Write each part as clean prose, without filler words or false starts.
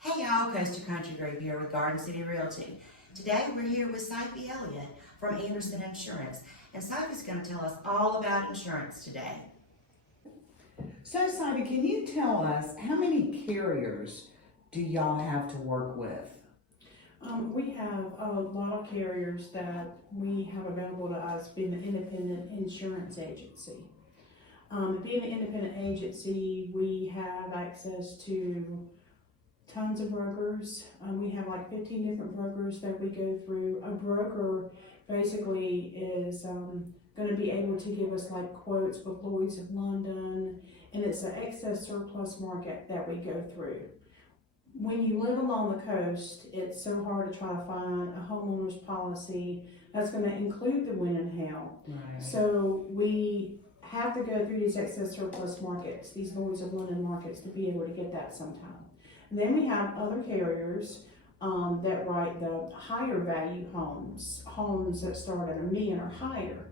Hey y'all, Coastal Country Group here with Garden City Realty. Today we're here with Cyphie Elliott from Anderson Insurance, and Cyphie's going to tell us all about insurance today. So, Cyphie, can you tell us how many carriers do y'all have to work with? We have a lot of carriers that we have available to us being an independent insurance agency. Being an independent agency, we have access to tons of brokers. We have like 15 different brokers that we go through. A broker basically is going to be able to give us like quotes with Lloyd's of London, and it's an excess surplus market that we go through. When you live along the coast, it's so hard to try to find a homeowner's policy that's going to include the wind and hail. Right. So we have to go through these excess surplus markets, these Lloyd's of London markets, to be able to get that sometime. And then we have other carriers that write the higher value homes that start at $1 million or higher.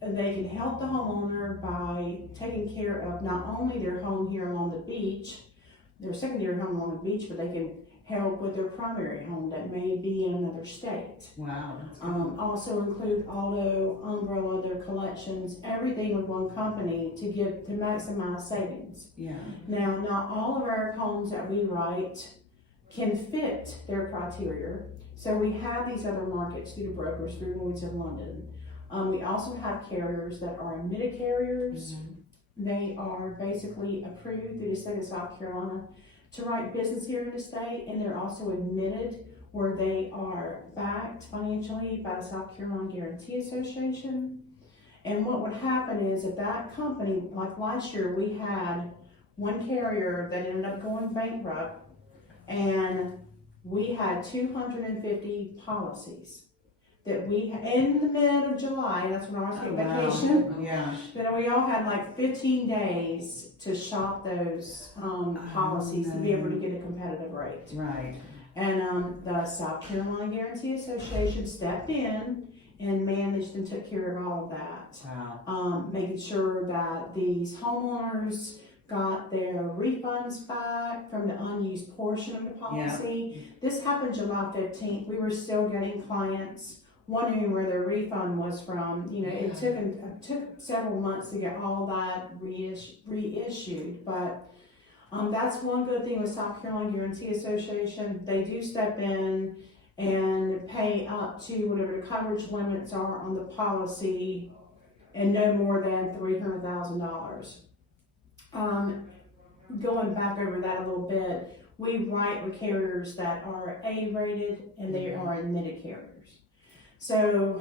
They can help the homeowner by taking care of not only their home here along the beach, their secondary home along the beach, but they can help with their primary home that may be in another state. Wow. That's good. Also include auto, umbrella, their collections, everything with one company to maximize savings. Yeah. Now, not all of our homes that we write can fit their criteria, so we have these other markets through the brokers, through Lloyd's of London. We also have carriers that are admitted carriers. They are basically approved through the state of South Carolina to write business here in the state, and they're also admitted where they are backed financially by the South Carolina Guarantee Association. And what would happen is that that company, like last year, we had one carrier that ended up going bankrupt, and we had 250 policies that we, in the mid of July, that's when I was on vacation. Wow. Yeah. That we all had like 15 days to shop those policies to be able to get a competitive rate. Right. And the South Carolina Guarantee Association stepped in and managed and took care of all of that. Wow. Making sure that these homeowners got their refunds back from the unused portion of the policy. Yeah. This happened July 15th. We were still getting clients wondering where their refund was from. You know, it took several months to get all that reissued, but that's one good thing with South Carolina Guarantee Association. They do step in and pay up to whatever the coverage limits are on the policy and no more than $300,000. Going back over that a little bit, we write with carriers that are A-rated and they are admitted carriers. So,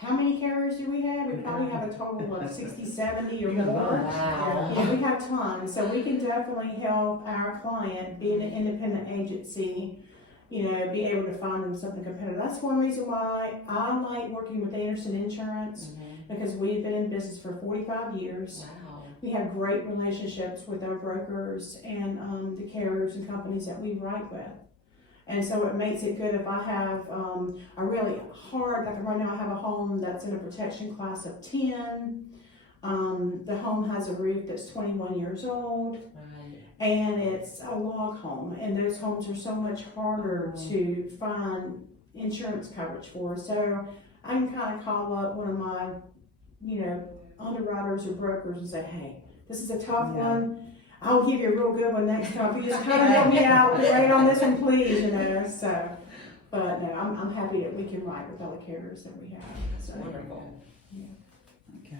how many carriers do we have? We probably have a total of 60, 70 or more. Wow. Yeah, we have tons. So we can definitely help our client, being an independent agency, you know, be able to find them something competitive. That's one reason why I like working with Anderson Insurance, because we've been in business for 45 years. Wow. We have great relationships with our brokers and the carriers and companies that we write with. And so it makes it good if I have a really hard, like right now I have a home that's in a protection class of 10. The home has a roof that's 21 years old. Right. And it's a log home. And those homes are so much harder to find insurance coverage for. So I can kind of call up one of my, you know, underwriters or brokers and say, hey, this is a tough one. I'll give you a real good one next time. If you just kind of help me out, wait on this one, please, you know. So, but no, I'm happy that we can write with all the carriers that we have. So, Wonderful. Yeah. Okay.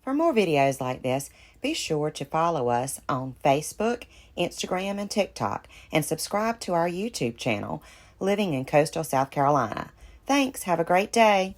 For more videos like this, be sure to follow us on Facebook, Instagram, and TikTok, and subscribe to our YouTube channel, Living in Coastal South Carolina. Thanks. Have a great day.